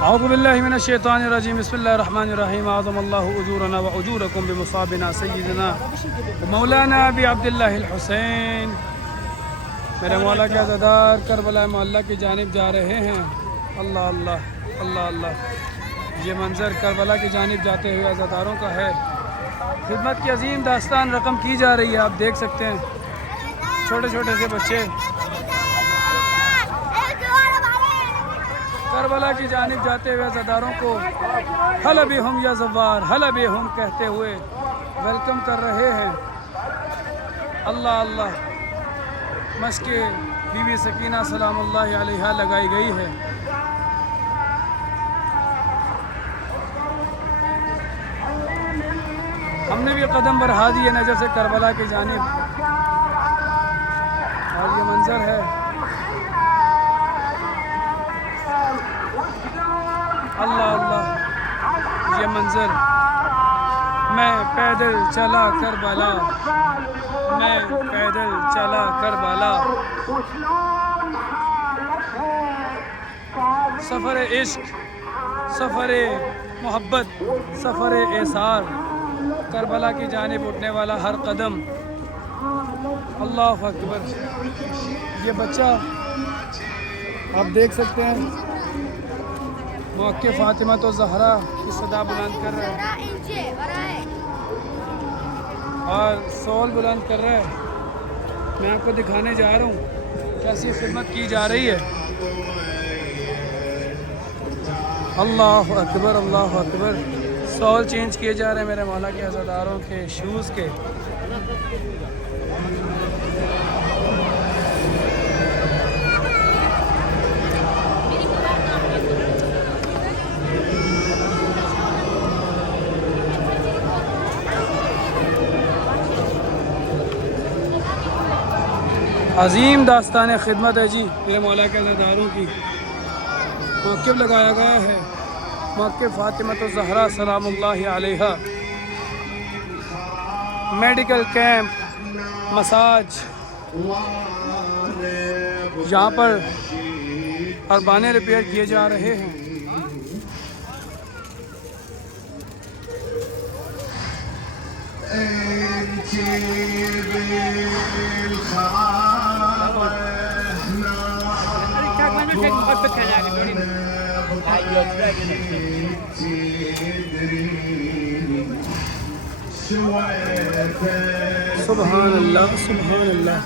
औज़ु बिल्लाहि मिनश शैतानिर रजीम बिस्मिल्लाहिर रहमानिर रहीम अज़मल्लाहु उजूरना व उजूरकुम बिमुसाबिना सय्यिदना मौलाना अबी अब्दुल्लाहिल हुसैन। मेरे मौला के अज़ादार करबला मोहल्ला की जानिब जा रहे हैं। अल्लाह अल्लाह अल्लाह अल्लाह। ये मंज़र करबला की जानिब जाते हुए अज़ादारों का है। खिदमत की अजीम दास्तान रकम की जा रही है। आप देख सकते हैं छोटे छोटे से बच्चे करबला की जानिब जाते हुए अज़ादारों को हला बे हम या ज़व्वार हला बे हम कहते हुए वेलकम कर रहे हैं। अल्लाह अल्लाह। मस्के बीबी सकीना सलामुल्लाहि अलैहा लगाई गई है। हमने भी कदम बढ़ा दिए नजर से करबला की जानिब, और ये मंजर है। अल्लाह अल्लाह। ये मंजर, मैं पैदल चला करबला, मैं पैदल चला करबला। सफ़र इश्क, सफ़र मोहब्बत, सफ़र एसार, करबला की जानिब उठने वाला हर कदम। अल्लाह अकबर। ये बच्चा आप देख सकते हैं मौके फ़ातिमा तो ज़हरा की सदा बुलंद कर रहा है और सौल बुलंद कर रहा है। मैं आपको दिखाने जा रहा हूँ कैसी खिदमत की जा रही है। अल्लाह अकबर अल्लाह अकबर। सॉल चेंज किए जा रहे हैं मेरे मौला के अज़ादारों के शूज़ के। अजीम दास्तान खिदमत है जी मेरे मौला के अज़ादारों की। मौक़िफ़ लगाया गया है, मौक़िफ़ फ़ातिमा तो ज़हरा सलामुल्लाहि अलैहा। मेडिकल कैंप, मसाज, यहाँ पर अरबाने रिपेयर किए जा रहे हैं। सुभान अल्लाह सुभान अल्लाह।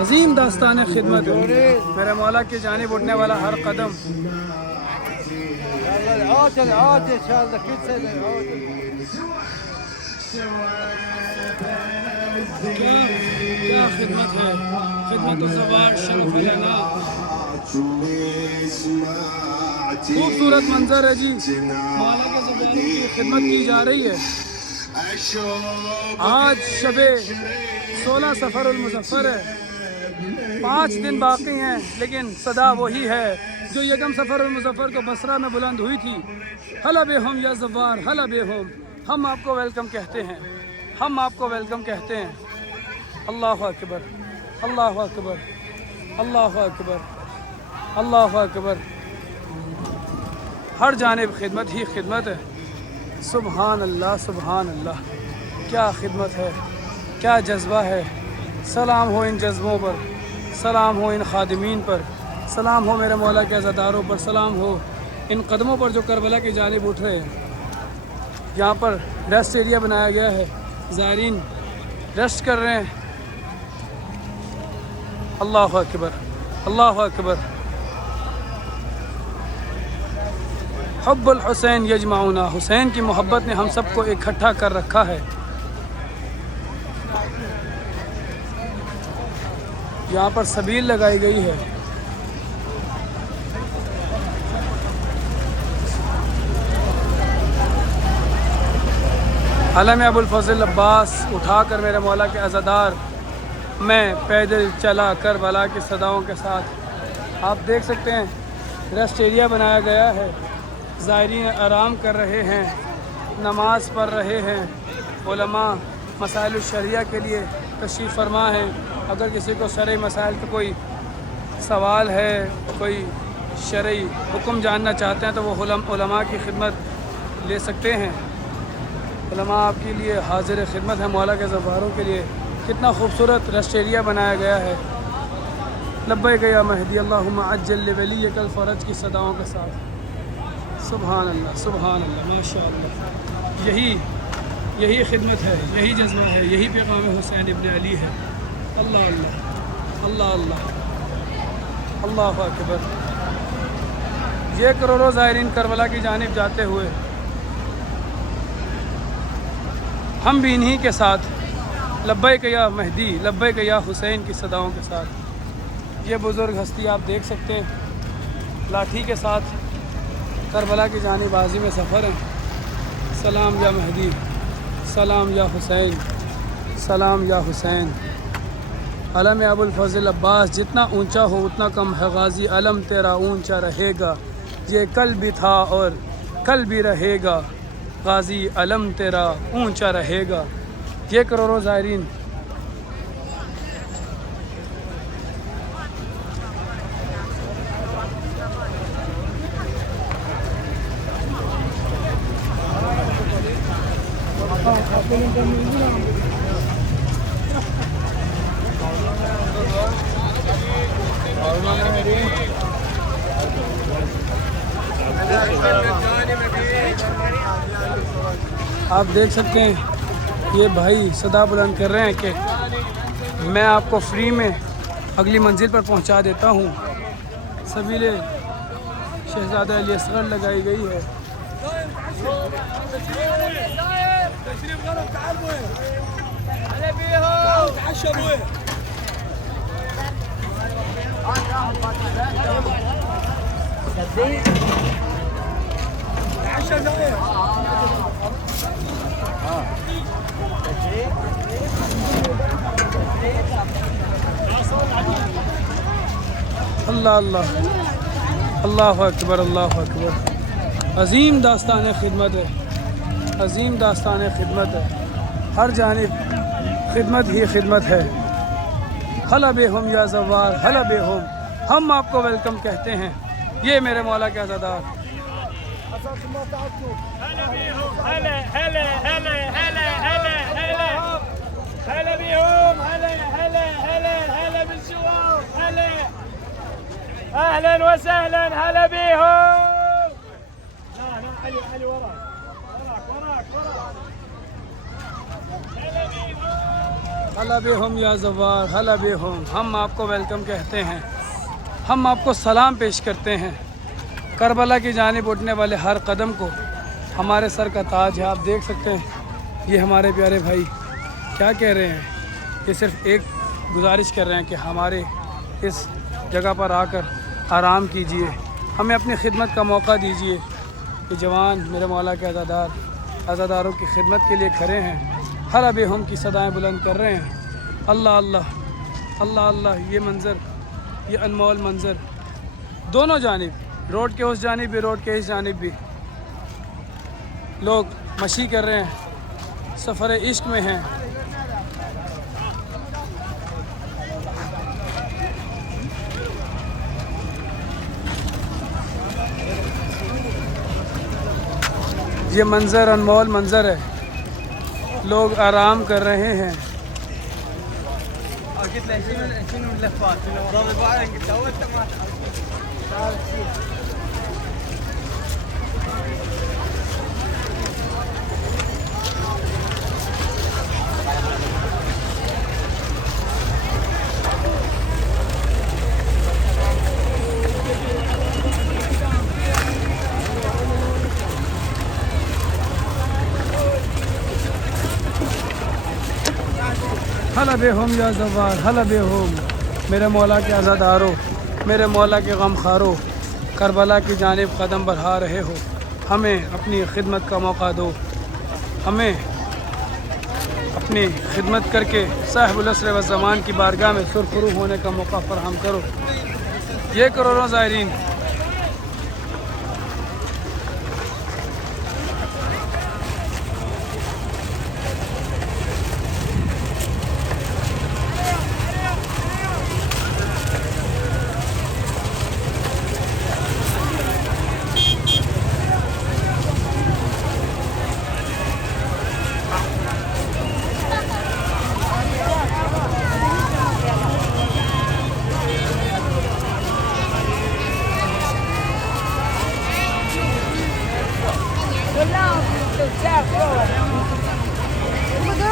अजीम दास्तान खिदमत मेरे मौला की जानिब उठने वाला हर कदम। क्या खिदमत है, खिदमत ज़वार शरफ़ लना। खूबसूरत मंजर है जी, मौला के ज़वारों की खिदमत की जा रही है। आज शबे 16 सफ़रुल मुज़फ़्फ़र है। 5 दिन बाकी हैं, लेकिन सदा वही है जो यकम सफ़रुल मुज़फ़्फ़र को बसरा में बुलंद हुई थी। हला बे हम या ज़व्वार हला बे हम आपको वेलकम कहते हैं, हम आपको वेलकम कहते हैं। अल्लाह अकबर अल्लाह अकबर अल्लाह अकबर अल्लाह अकबर। हर जानिब खिदमत ही खिदमत है। सुभान अल्लाह सुभान अल्लाह। क्या खिदमत है, क्या जज्बा है। सलाम हो इन जज्बों पर, सलाम हो इन खादिमीन पर, सलाम हो मेरे मौला के अज़ादारों पर, सलाम हो इन कदमों पर जो करबला की जानिब उठ रहे हैं। यहाँ पर रेस्ट एरिया बनाया गया है, ज़ायरीन रेस्ट कर रहे हैं। अल्लाह अकबर अल्लाह अकबर। हुब्बुल हुसैन यजमाउना, हुसैन की मोहब्बत ने हम सबको इकट्ठा कर रखा है। यहाँ पर सबील लगाई गई है। अलम अबुल फज़ल अब्बास उठाकर मेरे मौला के अज़ादार मैं पैदल चला करबला की सदाओं के साथ। आप देख सकते हैं रेस्ट एरिया बनाया गया है, ज़ायरीन आराम कर रहे हैं, नमाज़ पढ़ रहे हैं। उलमा मसाइल शरिया के लिए तशरीफ़ फरमा है। अगर किसी को शरई मसाइल का कोई सवाल है, कोई शरई हुक्म जानना चाहते हैं तो वो उलमा की खिदमत ले सकते हैं। उलमा आपके लिए हाजिर खिदमत है। मौला के ज़फ़ारों के लिए कितना खूबसूरत रेस्ट एरिया बनाया गया है। लब्बैक या महदी अल्लाहुम्मा अज्जल वलियकल फ़रज की सदाओं के साथ। सुभान अल्लाह, सुभान अल्लाह, माशा अल्लाह। यही खिदमत है, यही जज्बा है, यही पैगाम हुसैन इब्न अली है। अल्लाह अल्लाह अल्लाह अल्लाह अल्लाहु अकबर। ये करोड़ों ज़ायरीन करबला की जानिब जाते हुए हम भी इन्हीं के साथ लब्बैक या महदी लब्बैक या हुसैन की सदाओं के साथ। ये बुज़ुर्ग हस्ती आप देख सकते हैं लाठी के साथ करबला की जानिब आज़िम सफ़र हैं। सलाम या महदी, सलाम या हुसैन, सलाम या हुसैन। अलम अबुल फ़ज़ल अब्बास, जितना ऊंचा हो उतना कम है गाजी, अलम तेरा ऊंचा रहेगा, ये कल भी था और कल भी रहेगा, गाजी अलम तेरा ऊंचा रहेगा। ये करोड़ों ज़ायरीन आप देख सकते हैं ये भाई सदा बुलंद कर रहे हैं कि मैं आपको फ्री में अगली मंजिल पर पहुंचा देता हूं। सबीले शहज़ादा अली असगर लगाई गई है। अल्लाह अल्लाह अल्लाहु अकबर, अल्लाहु अकबर। अज़ीम दास्तान खिदमत है, अज़ीम दास्तान खिदमत है। हर जानिब खिदमत ही खिदमत है। हला बेहुम या ज़वार, हला बेहुम, हम आपको वेलकम कहते हैं। ये मेरे मौला के अज़ादार। اهلا وسهلا هلا بيهم. لا علي علي وراك وراك हला बेहुम या ज़वार, हला बेहुम, हम आपको वेलकम कहते हैं। हम आपको सलाम पेश करते हैं। करबला की जानिब उठने वाले हर कदम को हमारे सर का ताज है। आप देख सकते हैं ये हमारे प्यारे भाई क्या कह रहे हैं। ये सिर्फ एक गुजारिश कर रहे हैं कि हमारे इस जगह पर आकर आराम कीजिए, हमें अपनी खिदमत का मौका दीजिए। ये जवान मेरे मौला के अज़ादारों की खिदमत के लिए खड़े हैं। हला बेहुम की सदाएं बुलंद कर रहे हैं। अल्लाह अल्लाह अल्लाह अल्लाह। ये मंज़र, ये अनमोल मंज़र, दोनों जानिब, रोड के उस जानिब भी, रोड के इस जानिब भी लोग मशी कर रहे हैं, सफ़र इश्क में हैं। ये मंज़र अनमोल मंज़र है, लोग आराम कर रहे हैं। हला बेहुम या ज़वार, हला बेहुम, मेरे मौला के अज़ादारों, मेरे मौला के गमखारों, करबला की जानिब कदम बढ़ा रहे हो, हमें अपनी खिदमत का मौका दो। हमें अपनी खिदमत करके साहिबुल असर व ज़मान की बारगाह में सुरखरू होने का मौका फराहम करो। ये करोड़ों ज़ायरीन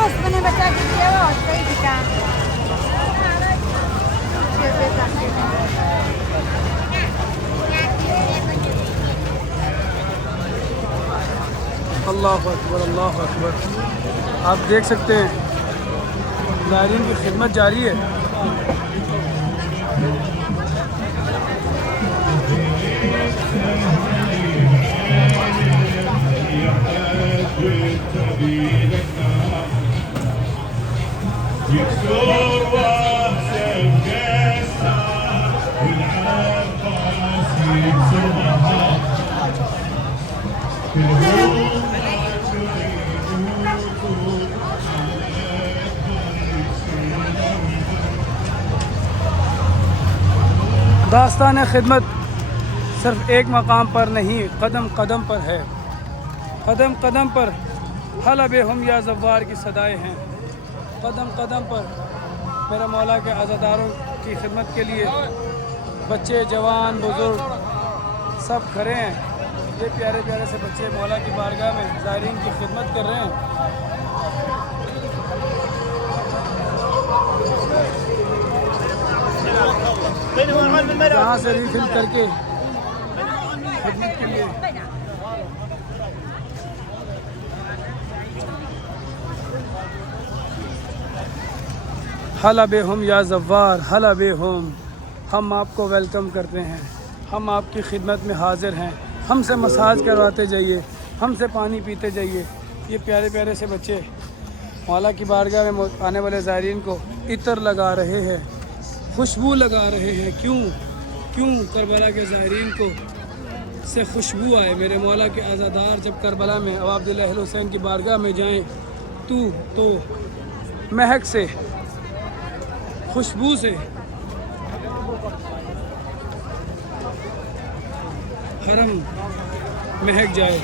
मैंने बच्चा की दिया हुआ कई दिखा अल्लाह अकबर, अल्लाह अकबर। आप देख सकते हैं ज़ायरीन की खिदमत जारी है। दास्तान खिदमत सिर्फ एक मकाम पर नहीं, कदम कदम पर है। कदम कदम पर हलब हम या ज़व्वार की सदाएं हैं। कदम कदम पर मेरे मौला के आज़ादारों की खिदमत के लिए बच्चे, जवान, बुज़ुर्ग सब खड़े हैं। ये प्यारे प्यारे से बच्चे मौला की बारगाह में ज़ायरीन की खिदमत कर रहे हैं। यहाँ से रिफिल करके खिदमत के लिए हला बेहुम या ज़व्वार, हला बेहुम, हम आपको वेलकम करते हैं। हम आपकी खिदमत में हाज़िर हैं। हमसे मसाज करवाते जाइए, हमसे पानी पीते जाइए। ये प्यारे प्यारे से बच्चे मौला की बारगाह में आने वाले ज़ायरीन को इतर लगा रहे हैं, खुशबू लगा रहे हैं। क्यों करबला के ज़ायरीन को से खुशबू आए। मेरे मौला के आज़ादार जब करबला में अब अब्दुल्लाह हुसैन की बारगाह में जाएं तो महक से, खुशबू से हरम महक जाए।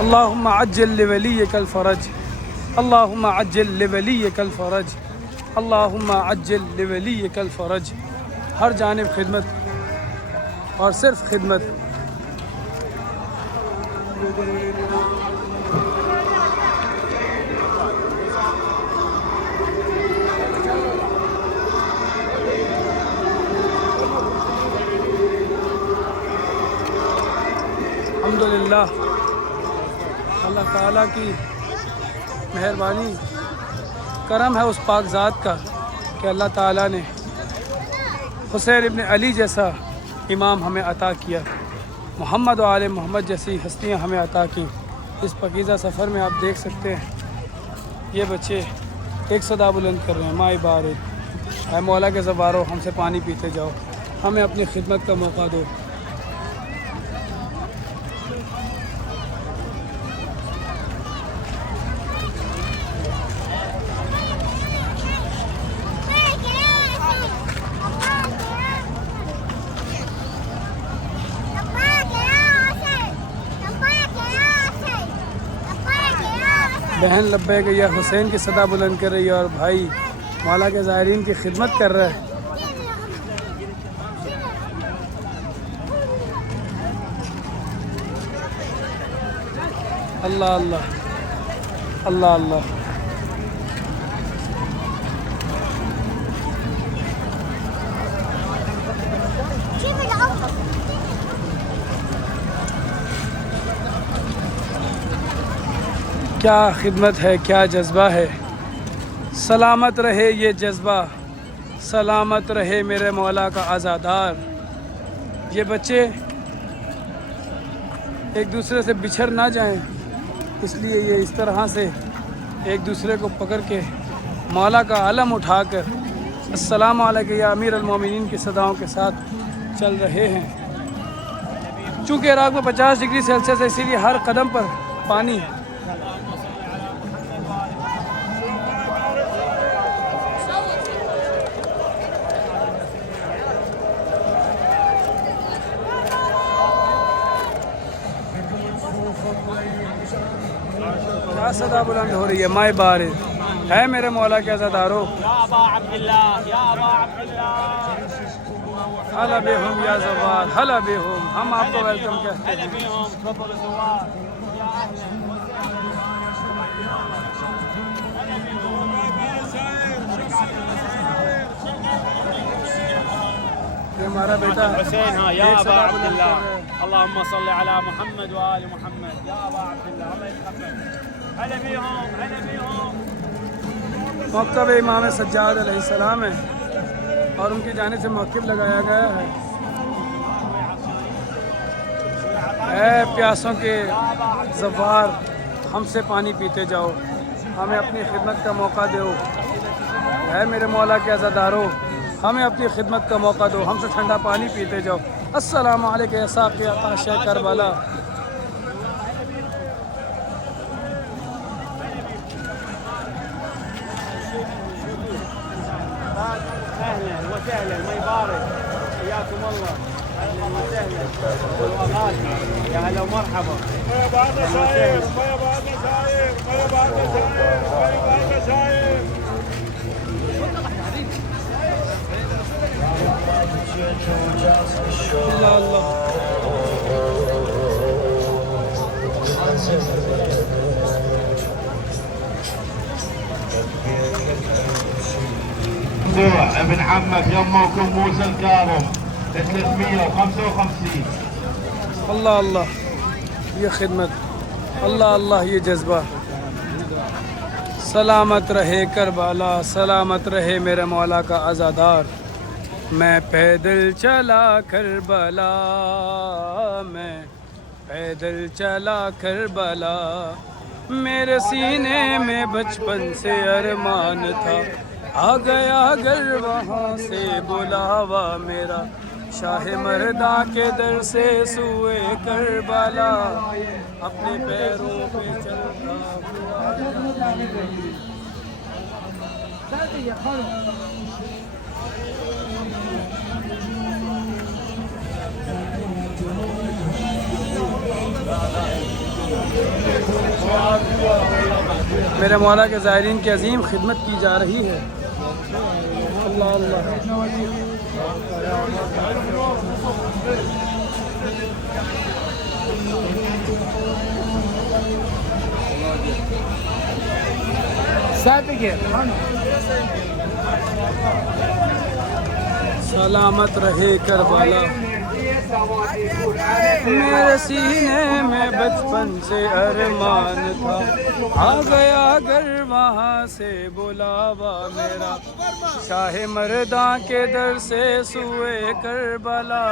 अल्लाहुम्मा अज्जिल लिवलियकल फ़रज, अल्लाहुम्मा अज्जिल लिवलियकल फ़रज, अल्लाहुम्मा अज्जिल लिवलियकल फ़रज। हर जानिब खिदमत और सिर्फ खिदमत। अल्हम्दुलिल्लाह, अल्लाह ताला की मेहरबानी करम है उस पाक ज़ात का कि अल्लाह ताला ने हुसैन इब्न अली जैसा इमाम हमें अता किया, मोहम्मद व आले मोहम्मद जैसी हस्तियाँ हमें अता की। इस पकीज़ा सफ़र में आप देख सकते हैं ये बच्चे एक सदा बुलंद कर रहे हैं, माई बारिद, ऐ मौला के ज़वारो, हमसे पानी पीते जाओ, हमें अपनी खिदमत का मौका दो। बहन लब्बैक या हुसैन की सदा बुलंद कर रही है और भाई मौला के ज़ायरीन की खिदमत कर रहा है। अल्लाह अल्लाह अल्लाह अल्लाह। क्या खिदमत है, क्या जज्बा है। सलामत रहे ये जज्बा, सलामत रहे मेरे मौला का आज़ादार। ये बच्चे एक दूसरे से बिछड़ ना जाएं, इसलिए ये इस तरह से एक दूसरे को पकड़ के मौला का आलम उठाकर अस्सलामु अलैका या अमीर अल-मोमिनीन की सदाओं के साथ चल रहे हैं। चूँकि इराक़ में 50 डिग्री सेल्सियस है, इसीलिए हर कदम पर पानी है। क्या सदा बुलंद हो रही है माए बारिश है मेरे मौला के अज़ादारों। या अबा अब्दुल्लाह, या अबा अब्दुल्लाह। हला बेहुम या ज़वार, हला बेहुम, हम आपको वेलकम कहते हैं। هلا بيهم، تفضلوا زوار. يا اهلا. ये हमारा बेटा حسين ها يا एक ابا सदा عبد बुलंद الله. कर रहा है। اللهم صل على محمد وال محمد. يا ابا عبد الله الله يتقبل. هلا بيهم، هلا بيهم. मौक़िफ़ इमाम सज्जाद अलैहिस्सलाम है और उनकी जानिब से मौक़िफ़ लगाया गया है। ऐ प्यासों के ज़वार हमसे पानी पीते जाओ, हमें अपनी खिदमत का मौका दो। है मेरे मौला के अज़ादारों, हमें अपनी खिदमत का मौका दो, हमसे ठंडा पानी पीते जाओ। अस्सलामु अलैका या साक़ी आताश करबला। اهلا وسهلا، الله يبارك. حياكم الله. اهلا وسهلا. والله غالي. يا هلا ومرحبا. ما بعد شاير، ما بعد شاير، ما بعد شاير، ما بعد شاير. अल्लाह अल्लाह। ابن عمك يمكم موسى الكاظم 355. अल्लाह अल्लाह, ये खिदमत, अल्लाह अल्लाह, ये जज्बा। सलामत रहे करबला, सलामत रहे मेरे मौला का अज़ादार। मैं पैदल चला करबला, मैं पैदल चला करबला, मेरे सीने में बचपन से अरमान था, आ गया अगर वहाँ से बुलावा मेरा, शाह मर्दा के दर से सुए करबला, अपने पैरों पे चलता मेरे मौला के ज़ायरीन की अजीम खिदमत की जा रही है। अल्लाह अल्लाह। सलामत रहे करबला, मेरे सीने में बचपन से अरमान था, आ गया अगर वहाँ से बुलावा मेरा, शाह मर्दा के दर से सुए करबला,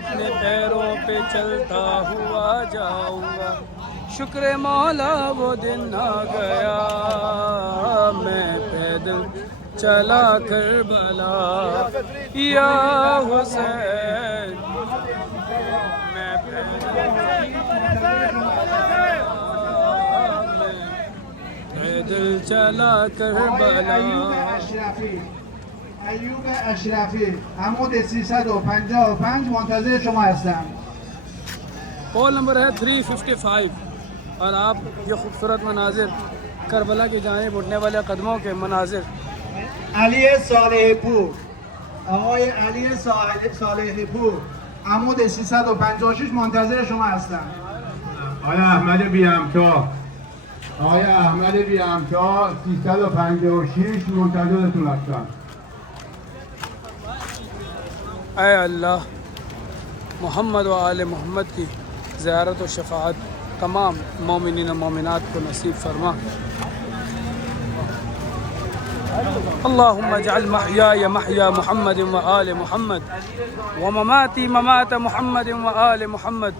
अपने पैरों पे चलता हुआ जाऊँगा, शुक्र मौला वो दिन आ गया, मैं पैदल चला करबला, या हुसैन मैं पैदल चला करबला। ایوب اشرفی عمود 355 منتظر شما هستم. पोल नंबर है 355 और आप ये खूबसूरत मनाजिर करबला की जानिब उठने वाले कदमों के मनाजिर। علی صالح پور، آقای علی صالح پور عمود 356 منتظر شما هستم. آقای احمد بیامتا، آقای احمد بیامتا 356 منتظرتون هستن. ऐ अल्लाह, मोहम्मद व आले मोहम्मद की ज़ियारत और शफ़ाअत तमाम मोमिनीन व मोमिनात को नसीब फरमा। अल्लाहुम्मा जअल महयाया महया मुहम्मद व आले मुहम्मद व ममाती ममात मुहम्मद व आले मुहम्मद।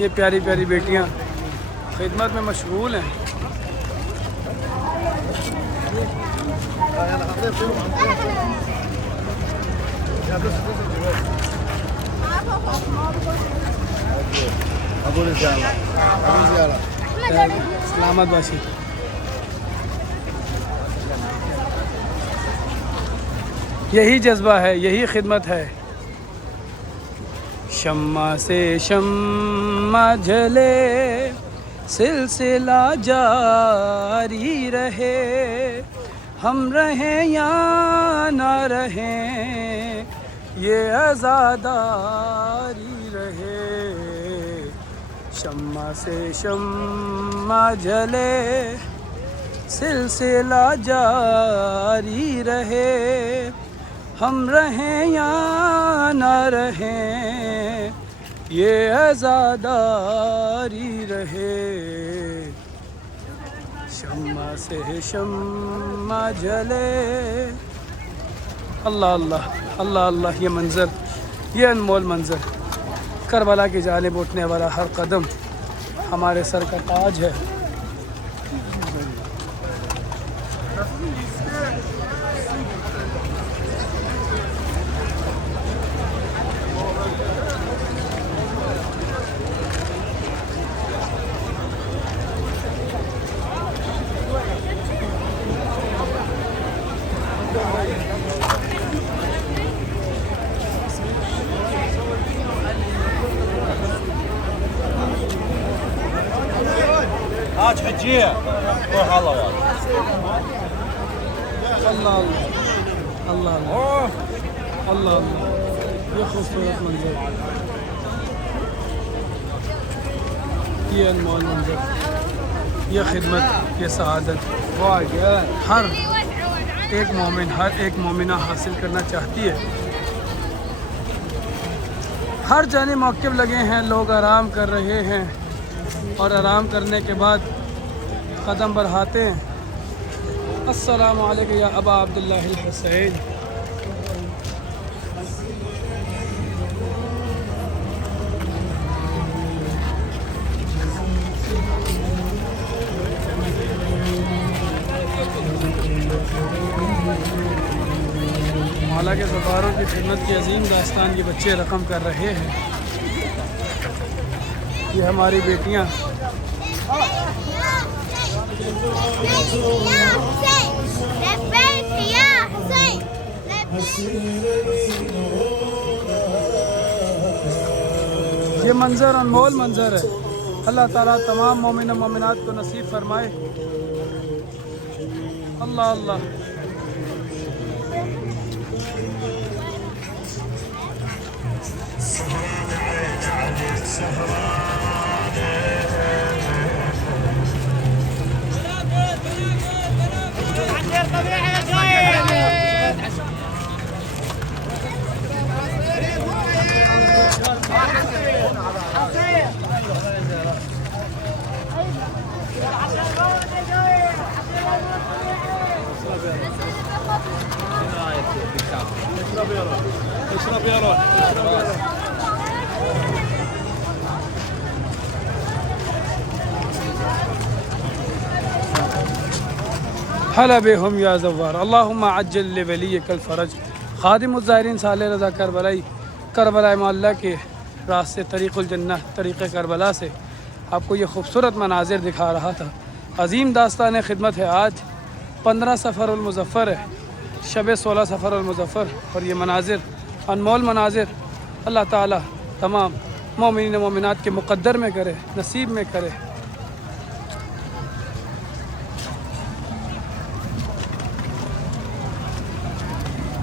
ये प्यारी प्यारी बेटियां खिदमत में मशगूल हैं। सलामत बाशी। यही जज्बा है, यही खिदमत है। शम्मा से शम्मा जले सिलसिला जारी रहे, हम रहें या ना रहें ये आज़ादारी रहे। शम्मा से शम्मा जले सिलसिला जारी रहे, हम रहें या ना रहें ये आज़ादारी रहे। शम्मा से शम्मा जले। अल्लाह अल्लाह अल्लाह अल्लाह, ये मंज़र, ये अनमोल मंज़र, करबला की जानिब उठने वाला हर कदम हमारे सर का ताज है। هاج حجيه روح الله والله. अल्लाह अल्लाह अल्लाह अल्लाह अल्लाह, ये खूबसूरत मंजर, ये अनमोल मंजर, ये खिदमत, ये सआदत हर एक मोमिन, हर एक मोमिना हासिल करना चाहती है। हर जाने मौक़िफ़ लगे हैं, लोग आराम कर रहे हैं और आराम करने के बाद कदम बढ़ाते हैं। अस्सलामु अलैकुम या अबा अब्दुल्लाह अल हुसैन। मौला के ज़फ़ारों की खिदमत की अजीम दास्तान ये बच्चे रकम कर रहे हैं। ये हमारी बेटियाँ ये मंज़र अनमोल मंज़र है। अल्लाह ताला तमाम मोमिन मोमिनात को नसीब फरमाए। अल्लाह अल्लाह। हला बेहुम या ज़व्वार। अल्लाहुम्मा अज्जिल वलीकल फ़रज। ख़ादिमुज़्ज़ाहिरीन साले रज़ा करबलाई, करबला मौला के रास्ते तरीक़ुल जन्नह, तरीक़े करबला से आपको ये खूबसूरत मनाज़िर दिखा रहा था। अज़ीम दास्तान खिदमत है। आज 15 सफ़रुल मुज़फ़्फ़र है, शब 16 सफ़रुल मुज़फ़्फ़र, और ये मनाज़िर अनमोल मनाज़िर अल्लाह ताला तमाम मोमिनीन मोमिनात के मुक़द्दर में करे, नसीब में करे।